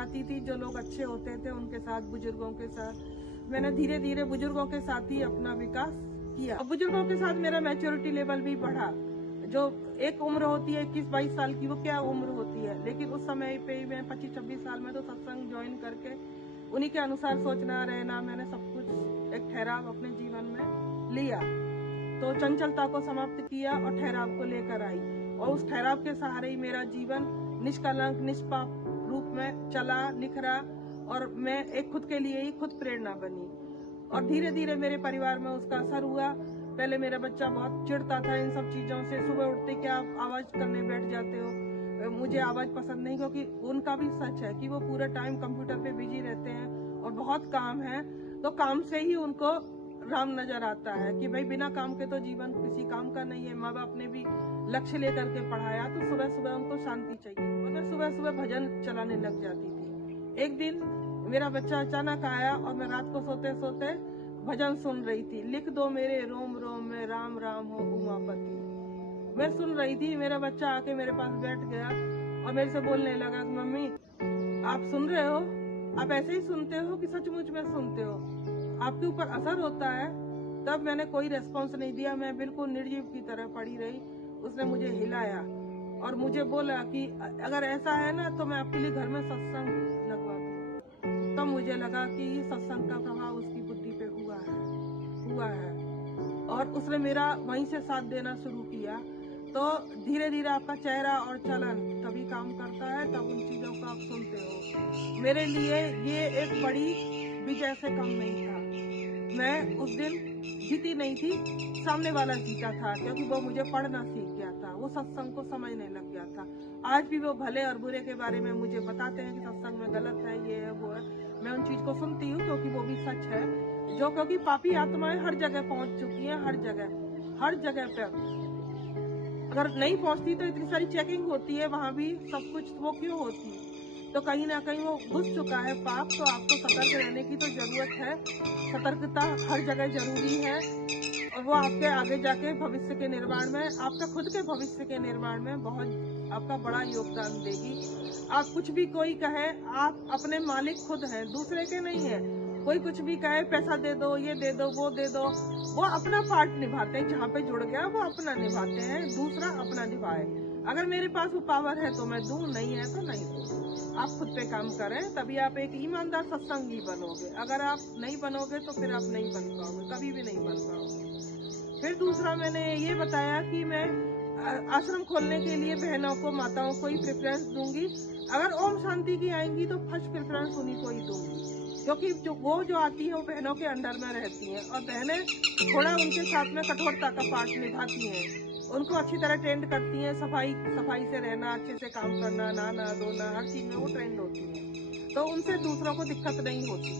जाती थी, जो लोग अच्छे होते थे उनके साथ, बुजुर्गों के साथ। मैंने धीरे धीरे बुजुर्गों के साथ ही अपना विकास किया। और बुजुर्गों के साथ मेरा मैच्योरिटी लेवल भी बढ़ा। जो एक उम्र होती है 21-22 साल की, वो क्या उम्र होती है, लेकिन उस समय पे मैं 25-26 साल में तो सत्संग ज्वाइन करके उन्हीं के अनुसार सोचना रहना, मैंने सब कुछ एक ठहराव अपने जीवन में लिया। तो चंचलता को समाप्त किया और ठहराव को लेकर आई, और उस ठहराव के सहारे ही मेरा जीवन निष्कलंक निष्पाप रूप में चला, निखरा, और मैं एक खुद के लिए ही खुद प्रेरणा बनी। और धीरे धीरे मेरे परिवार में उसका असर हुआ। पहले मेरा बच्चा बहुत चिढ़ता था इन सब चीजों से, सुबह उठते क्या आप आवाज करने बैठ जाते हो, मुझे आवाज पसंद नहीं, क्योंकि उनका भी सच है कि वो पूरा टाइम कंप्यूटर पे बिजी रहते हैं और बहुत काम है, तो काम से ही उनको राम नजर आता है कि भाई बिना काम के तो जीवन किसी काम का नहीं है। माँ बाप ने भी लक्ष्य लेकर के पढ़ाया, तो सुबह सुबह उनको शांति चाहिए, और मैं सुबह सुबह भजन चलाने लग जाती थी। एक दिन मेरा बच्चा अचानक आया और मैं रात को सोते सोते भजन सुन रही थी, लिख दो मेरे रोम रोम में राम राम हो उमापति। मैं सुन रही थी, मेरा बच्चा आके मेरे पास बैठ गया और मेरे से बोलने लगा, मम्मी आप सुन रहे हो, आप ऐसे ही सुनते हो कि सचमुच में सुनते हो, आपके ऊपर असर होता है? तब मैंने कोई रेस्पॉन्स नहीं दिया, मैं बिल्कुल निर्जीव की तरह पड़ी रही। उसने मुझे हिलाया और मुझे बोला कि अगर ऐसा है ना तो मैं आपके लिए घर में सत्संग लगवा दूं। तब मुझे लगा कि सत्संग का प्रभाव उसकी बुद्धि पे हुआ है, और उसने मेरा वहीं से साथ देना शुरू किया। तो धीरे धीरे आपका चेहरा और चलन तभी काम करता है, तब उन चीजों को आप सुनते हो। मेरे लिए ये एक बड़ी विजय से कम नहीं था। मैं उस दिन जीती नहीं थी, सामने वाला जीता था, क्योंकि वो मुझे पढ़ना सीख गया था, वो सत्संग को समझने लग गया था। आज भी वो भले और बुरे के बारे में मुझे बताते हैं कि सत्संग में गलत है, ये है वो है, मैं उन चीज को सुनती हूँ क्योंकि वो भी सच है। जो क्योंकि पापी आत्माएं हर जगह पहुंच चुकी हैं, हर जगह पे अगर नहीं पहुंचती तो इतनी सारी चेकिंग होती है, वहां भी सब कुछ, वो क्यों होती? तो कहीं ना कहीं वो घुस चुका है पाप। तो आपको सतर्क रहने की तो जरूरत है, सतर्कता हर जगह जरूरी है, और वो आपके आगे जाके भविष्य के निर्माण में, आपका खुद के भविष्य के निर्माण में बहुत आपका बड़ा योगदान देगी। आप कुछ भी कोई कहे, आप अपने मालिक खुद हैं, दूसरे के नहीं है। कोई कुछ भी कहे, पैसा दे दो, ये दे दो, वो दे दो, वो अपना पार्ट निभाते हैं, जहाँ पे जुड़ गया वो अपना निभाते हैं, दूसरा अपना निभाए। अगर मेरे पास वो पावर है तो मैं दूं, नहीं है तो नहीं दूं। आप खुद पे काम करें, तभी आप एक ईमानदार सत्संगी बनोगे। अगर आप नहीं बनोगे तो फिर आप नहीं बन पाओगे, कभी भी नहीं बन पाओगे। फिर दूसरा मैंने ये बताया कि मैं आश्रम खोलने के लिए बहनों को, माताओं को ही प्रेफरेंस दूंगी। अगर ओम शांति की आएंगी तो फर्स्ट प्रेफरेंस उन्हीं को ही दूंगी, क्योंकि जो आती है वो बहनों के अंडर में रहती हैं, और बहनें थोड़ा उनके साथ में कठोरता का पार्ट निभाती हैं, उनको अच्छी तरह ट्रेंड करती हैं, सफाई से रहना, अच्छे से काम करना, नहाना धोना, हर चीज में वो ट्रेंड होती है, तो उनसे दूसरों को दिक्कत नहीं होती।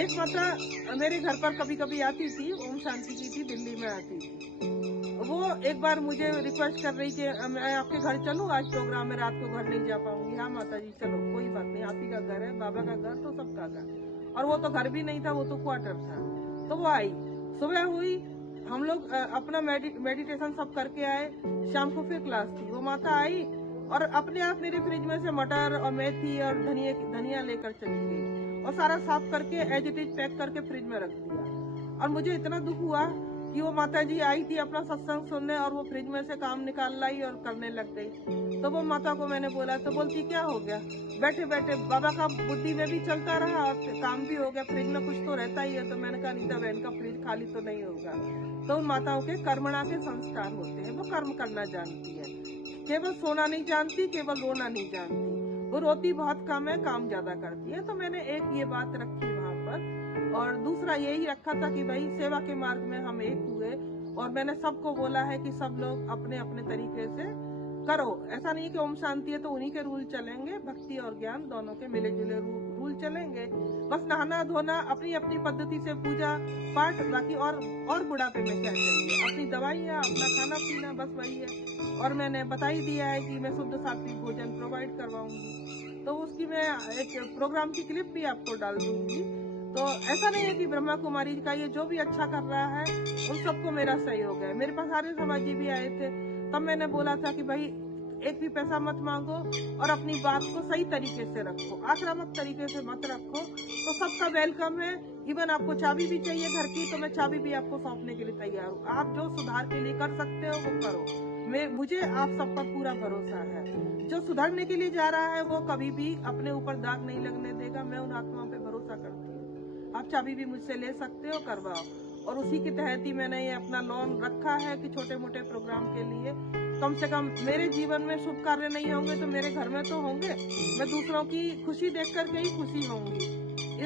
एक माता मेरे घर पर कभी कभी आती थी, ओम शांति की थी, दिल्ली में आती थी। वो एक बार मुझे रिक्वेस्ट कर रही कि मैं आपके घर चलूं, आज प्रोग्राम में, रात को घर नहीं जा पाऊंगी। हाँ माता जी चलो, कोई बात नहीं, आप ही का घर है, बाबा का घर तो सबका घर। और वो तो घर भी नहीं था, वो तो क्वार्टर था। तो वो आई, सुबह हुई, हम लोग अपना मेडिटेशन सब करके आए, शाम को फिर क्लास थी। वो माता आई और अपने आप मेरे फ्रिज में से मटर और मेथी और धनिया लेकर चली गई, और सारा साफ करके एज इट इज पैक करके फ्रिज में रख दिया। और मुझे इतना दुख हुआ कि वो माता जी आई थी अपना सत्संग सुनने, और वो फ्रिज में से काम निकाल लाई और करने लग गई। तो वो माता को मैंने बोला, तो बोलती क्या हो गया? बैठे बैठे बाबा का बुद्धि में भी चलता रहा और काम भी हो गया, फ्रिज में कुछ तो रहता ही है। तो मैंने कहा नीता बहन का फ्रिज खाली तो नहीं होगा। तो उन माताओं के कर्मणा के संस्कार होते हैं, वो कर्म करना जानती है, केवल सोना नहीं जानती, केवल रोना नहीं जानती। वो रोती बहुत कम है, काम ज्यादा करती है। तो मैंने एक ये बात रखी वहाँ पर, और दूसरा यही रखा था कि भाई सेवा के मार्ग में हम एक हुए, और मैंने सबको बोला है कि सब लोग अपने अपने तरीके से करो। ऐसा नहीं कि ओम शांति है तो उन्हीं के रूल चलेंगे, भक्ति और ज्ञान दोनों के मिले जुले रूल चलेंगे। बस नहाना धोना अपनी अपनी पद्धति से, पूजा पाठ, बाकी और बुढ़ापे में क्या चाहिए, अपनी दवाइयाँ, अपना खाना पीना, बस वही है। और मैंने बता ही दिया है कि मैं शुद्ध सात्विक भोजन प्रोवाइड करवाऊंगी, तो उसकी मैं एक प्रोग्राम की क्लिप भी आपको डाल दूंगी। तो ऐसा नहीं है कि ब्रह्मा कुमारी का ये जो भी अच्छा कर रहा है उन सबको मेरा सहयोग है। मेरे पास आर्य समाजी भी आए थे, तब मैंने बोला था कि भाई एक भी पैसा मत मांगो और अपनी बात को सही तरीके से रखो, आक्रामक तरीके से मत रखो। तो सबका वेलकम है। इवन आपको चाबी भी चाहिए घर की तो मैं चाबी भी आपको सौंपने के लिए तैयार हूँ। आप जो सुधार के लिए कर सकते हो वो करो। मुझे आप सब पर पूरा भरोसा है। जो सुधरने के लिए जा रहा है वो कभी भी अपने ऊपर दाग नहीं लगने देगा। मैं उन आत्माओं पे भरोसा करती हूँ। आप चाबी भी मुझसे ले सकते हो, करवाओ। और उसी के तहत ही मैंने ये अपना लोन रखा है कि छोटे मोटे प्रोग्राम के लिए कम से कम मेरे जीवन में शुभ कार्य नहीं होंगे तो मेरे घर में तो होंगे। मैं दूसरों की खुशी देख करके ही खुशी होंगी।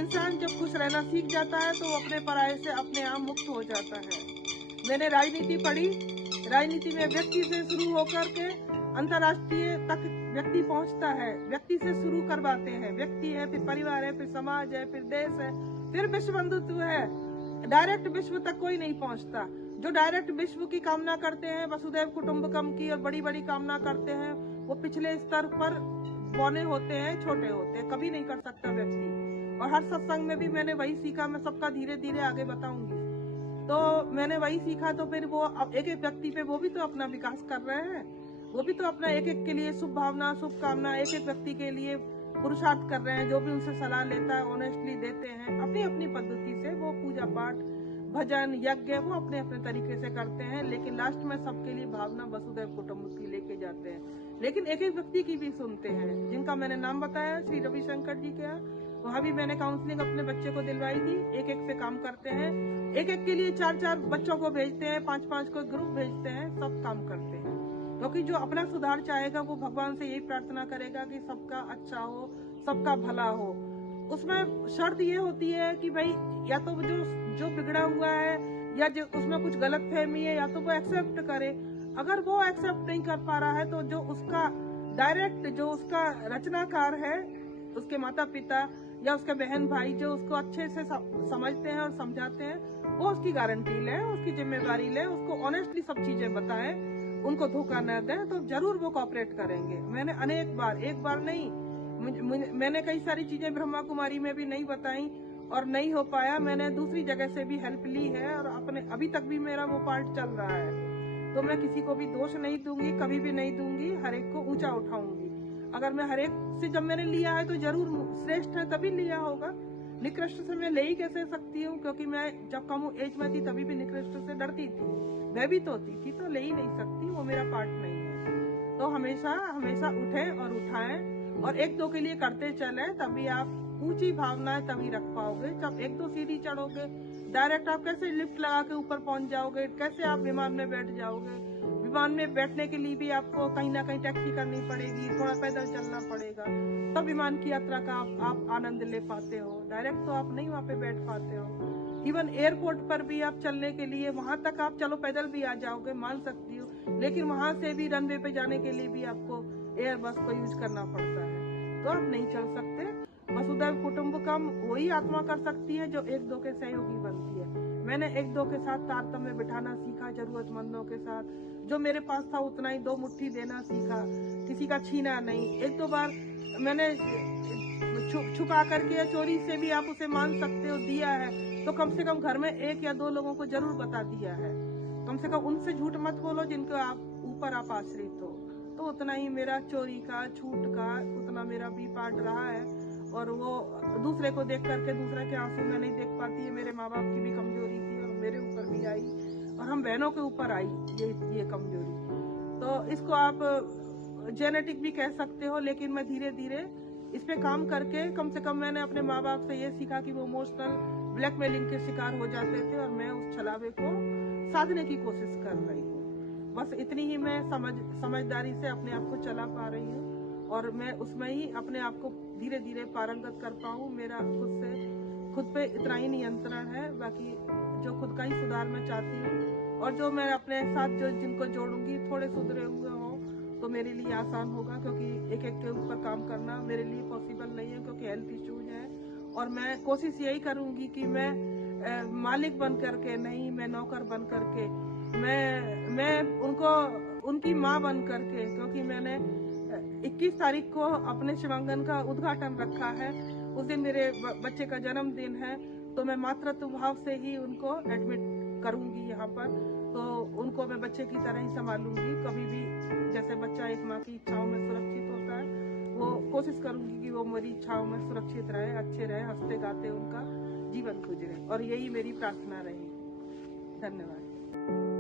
इंसान जब खुश रहना सीख जाता है तो वो अपने पराये से अपने आप मुक्त हो जाता है। मैंने राजनीति पढ़ी। राजनीति में व्यक्ति से शुरू होकर के अंतर्राष्ट्रीय तक व्यक्ति पहुंचता है। व्यक्ति से शुरू करवाते हैं। व्यक्ति है, फिर परिवार है, फिर समाज है, फिर देश है, फिर विश्व बंधुत्व है। डायरेक्ट विश्व तक कोई नहीं पहुंचता। जो डायरेक्ट विश्व की कामना करते हैं, वसुधैव कुटुंबकम की और बड़ी बड़ी कामना करते हैं, वो पिछले स्तर पर बौने होते हैं, छोटे होते हैं, कभी नहीं कर सकता व्यक्ति। और हर सत्संग में भी मैंने वही सीखा। मैं सबका धीरे धीरे आगे बताऊंगी। तो मैंने वही सीखा। तो फिर वो एक एक व्यक्ति पे वो भी तो अपना विकास कर रहे हैं। वो भी तो अपना एक एक के लिए शुभ भावना, शुभ कामना एक एक व्यक्ति के लिए पुरुषार्थ कर रहे हैं। जो भी उनसे सलाह लेता है ऑनेस्टली देते हैं, अपनी अपनी पद्धति से। वो पूजा पाठ, भजन, यज्ञ वो अपने अपने तरीके से करते हैं। लेकिन लास्ट में सबके लिए भावना वसुधैव कुटुंबकम की लेके जाते हैं। लेकिन एक एक व्यक्ति की भी सुनते हैं। जिनका मैंने नाम बताया श्री रविशंकर जी के, वहाँ भी मैंने काउंसलिंग अपने बच्चे को दिलवाई थी। एक एक पे काम करते हैं। एक एक के लिए 4-4 बच्चों को भेजते हैं, 5-5 को ग्रुप भेजते हैं। सब काम करते हैं क्योंकि जो अपना सुधार चाहेगा वो भगवान से यही प्रार्थना करेगा कि सबका अच्छा हो, सबका भला हो। उसमें शर्त ये होती है कि भाई या तो जो बिगड़ा हुआ है या जो उसमें कुछ गलत फहमी है, या तो वो एक्सेप्ट करे। अगर वो एक्सेप्ट नहीं कर पा रहा है तो जो उसका डायरेक्ट, जो उसका रचनाकार है, उसके माता पिता या उसके बहन भाई जो उसको अच्छे से समझते हैं और समझाते हैं, वो उसकी गारंटी ले, उसकी जिम्मेदारी ले, उसको ऑनेस्टली सब चीजें बताएं, उनको धोखा न दें, तो जरूर वो कोऑपरेट करेंगे। मैंने अनेक बार, एक बार नहीं, मैंने कई सारी चीजें ब्रह्मा कुमारी में भी नहीं बताई और नहीं हो पाया। मैंने दूसरी जगह से भी हेल्प ली है और अपने अभी तक भी मेरा वो पार्ट चल रहा है। तो मैं किसी को भी दोष नहीं दूंगी, कभी भी नहीं दूंगी। हर एक को ऊंचा उठाऊंगी। अगर मैं हर एक से जब मैंने लिया है तो जरूर श्रेष्ठ है तभी लिया होगा। निकृष्ट से मैं ले ही कैसे सकती हूँ? क्योंकि मैं जब कम एज में थी तभी भी निकृष्ट से डरती थी, भयभीत होती थी, तो ले ही नहीं सकती। वो मेरा पार्ट नहीं है। तो हमेशा हमेशा उठें और उठाएं और एक दो के लिए करते चले, तभी आप ऊंची भावनाएं तभी रख पाओगे। जब एक दो सीढ़ी चढ़ोगे, डायरेक्ट आप कैसे लिफ्ट लगा के ऊपर पहुंच जाओगे? कैसे आप विमान में बैठ जाओगे? विमान में बैठने के लिए भी आपको कहीं ना कहीं टैक्सी करनी पड़ेगी, थोड़ा पैदल चलना पड़ेगा, तब विमान की यात्रा का आप आनंद ले पाते हो। डायरेक्ट तो आप नहीं वहाँ पे बैठ पाते हो। इवन एयरपोर्ट पर भी आप चलने के लिए, वहां तक आप चलो पैदल भी आ जाओगे, मान सकती हो, लेकिन वहां से भी रनवे पे जाने के लिए भी आपको एयर बस को यूज करना पड़ता है, तो आप नहीं चल सकते। वसुधैव कुटुंबकम वही आत्मा कर सकती है जो एक दो के सहयोगी बनती है। मैंने एक दो के साथ तारतम्य बिठाना सीखा, जरूरतमंदों के साथ जो मेरे पास था उतना ही दो मुट्ठी देना सीखा, किसी का छीना नहीं। एक दो बार मैंने छुपा करके, चोरी से भी आप उसे मान सकते हो, दिया है, तो कम से कम घर में एक या दो लोगों को जरूर बता दिया है। कम से कम उनसे झूठ मत बोलो जिनको आप ऊपर आप आश्रित हो। तो उतना ही मेरा चोरी का, छूट का, उतना मेरा भी पार्ट रहा है। और वो दूसरे को देख करके दूसरे के आंसू में नहीं देख पाती है। मेरे माँ बाप की भी कमजोरी थी और मेरे ऊपर भी आई और हम बहनों के ऊपर आई ये कमजोरी। तो इसको आप जेनेटिक भी कह सकते हो, लेकिन मैं धीरे धीरे इस पे काम करके, कम से कम मैंने अपने माँ बाप से ये सीखा कि वो इमोशनल ब्लैकमेलिंग के शिकार हो जाते थे और मैं उस छलावे को साधने की कोशिश कर रही हूँ। बस इतनी ही मैं समझदारी से अपने आप को चला पा रही हूँ और मैं उसमें ही अपने आप को धीरे धीरे पारंगत कर पाऊँ। मेरा खुद पे इतना ही नियंत्रण है। बाकी जो खुद का ही सुधार मैं चाहती हूँ और जो मैं अपने साथ जिनको जोड़ूंगी थोड़े सुधरे हुए हों तो मेरे लिए आसान होगा, क्योंकि एक एक के ऊपर काम करना मेरे लिए पॉसिबल नहीं है, क्योंकि हेल्थ इश्यूज है। और मैं कोशिश यही करूंगी कि मैं मालिक बन करके नहीं, मैं नौकर बन करके, मैं उनकी माँ बन करके, क्योंकि मैंने 21 तारीख को अपने शिवांगन का उद्घाटन रखा है। उस दिन मेरे बच्चे का जन्मदिन है, तो मैं मातृत्व भाव से ही उनको एडमिट करूंगी यहाँ पर। तो उनको मैं बच्चे की तरह ही संभालूंगी। कभी भी जैसे बच्चा एक माँ की इच्छाओं में सुरक्षित होता है, वो कोशिश करूंगी कि वो मेरी इच्छाओं में सुरक्षित रहे, अच्छे रहे, हंसते गाते उनका जीवन गुजरे, और यही मेरी प्रार्थना रही। धन्यवाद।